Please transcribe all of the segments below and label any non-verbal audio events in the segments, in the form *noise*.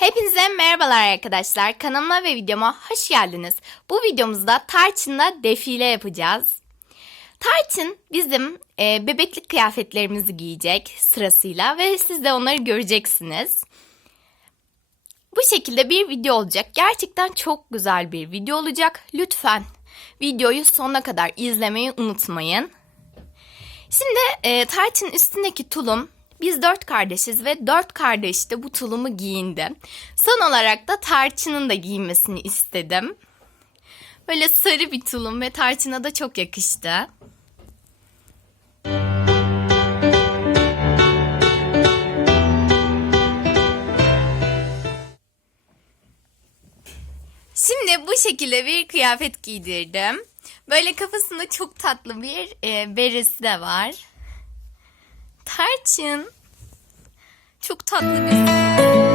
Hepinize merhabalar arkadaşlar. Kanalıma ve videoma hoş geldiniz. Bu videomuzda Tarçın'la defile yapacağız. Tarçın bizim e, bebeklik kıyafetlerimizi giyecek sırasıyla ve siz de onları göreceksiniz. Bu şekilde bir video olacak. Gerçekten çok güzel bir video olacak. Lütfen videoyu sonuna kadar izlemeyi unutmayın. Şimdi e, Tarçın üstündeki tulum biz dört kardeşiz ve dört kardeş de bu tulumu giyindi. Son olarak da Tarçın'ın da giyinmesini istedim. Böyle sarı bir tulum ve Tarçın'a da çok yakıştı. Şimdi bu şekilde bir kıyafet giydirdim. Böyle kafasında çok tatlı bir e, beresi de var. Tarçın. Çok tatlı bir...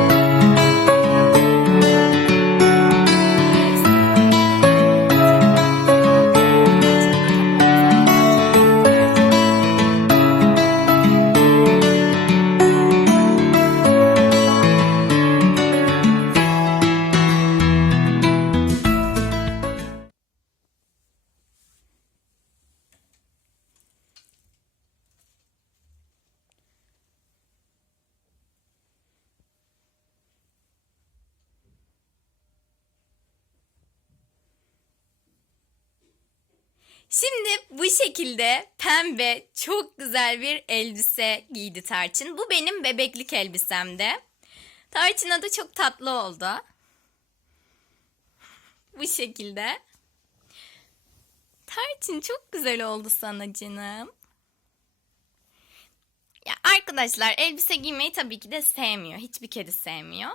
Şimdi bu şekilde pembe çok güzel bir elbise giydi Tarçın. Bu benim bebeklik elbisemde. Tarçın'a da çok tatlı oldu. Bu şekilde. Tarçın çok güzel oldu sana canım. Ya arkadaşlar elbise giymeyi tabii ki de sevmiyor. Hiçbir kedi sevmiyor.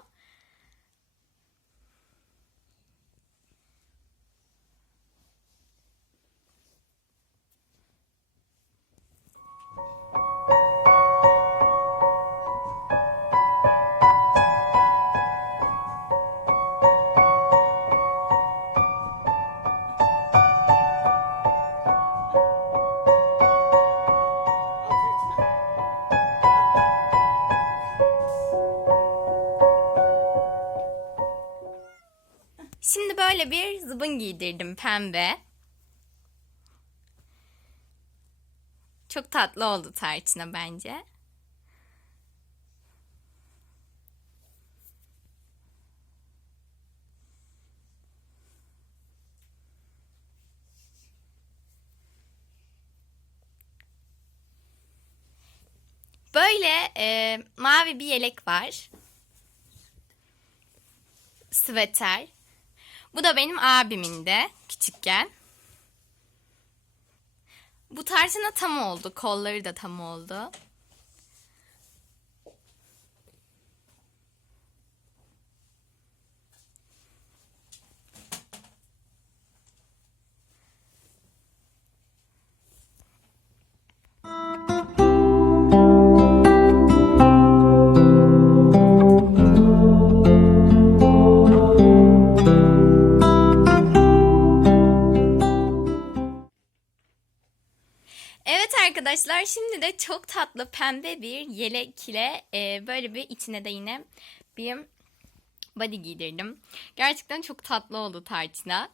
Böyle bir zıbın giydirdim pembe. Çok tatlı oldu tarçına bence. Böyle e, mavi bir yelek var. Sveter. Bu da benim abimin de küçükken. Bu tarzına tam oldu. Kolları da tam oldu. Evet arkadaşlar şimdi de çok tatlı pembe bir yelek ile e, böyle bir içine de yine bir body giydirdim. Gerçekten çok tatlı oldu tarçına.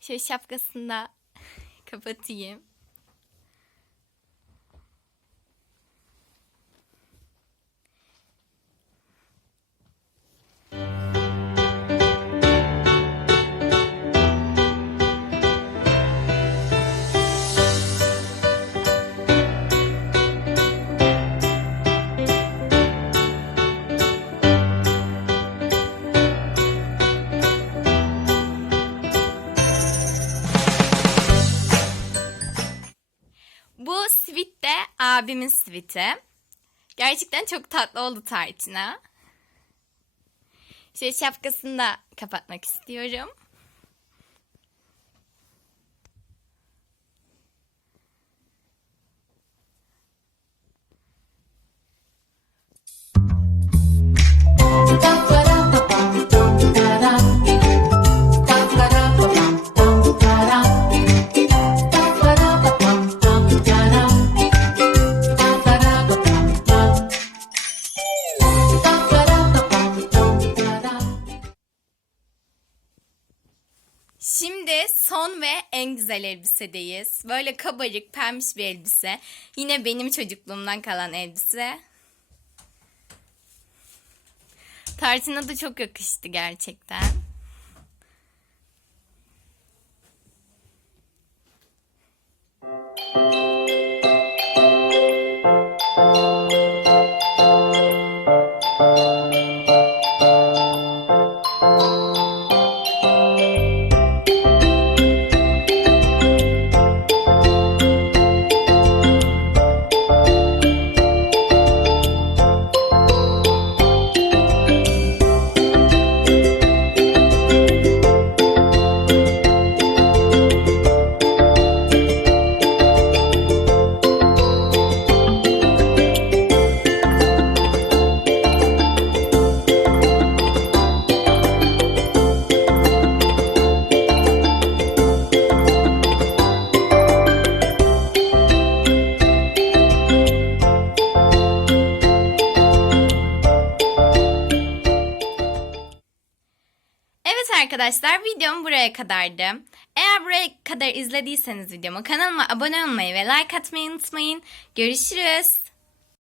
Şöyle şapkasını da *laughs* kapatayım. Abimin sweet'i. Gerçekten çok tatlı oldu tarçına. Şöyle şapkasını da kapatmak istiyorum. Şimdi son ve en güzel elbisedeyiz. Böyle kabarık, pembiş bir elbise. Yine benim çocukluğumdan kalan elbise. Tarçın'a da çok yakıştı gerçekten. Arkadaşlar videom buraya kadardı. Eğer buraya kadar izlediyseniz videomu kanalıma abone olmayı ve like atmayı unutmayın. Görüşürüz.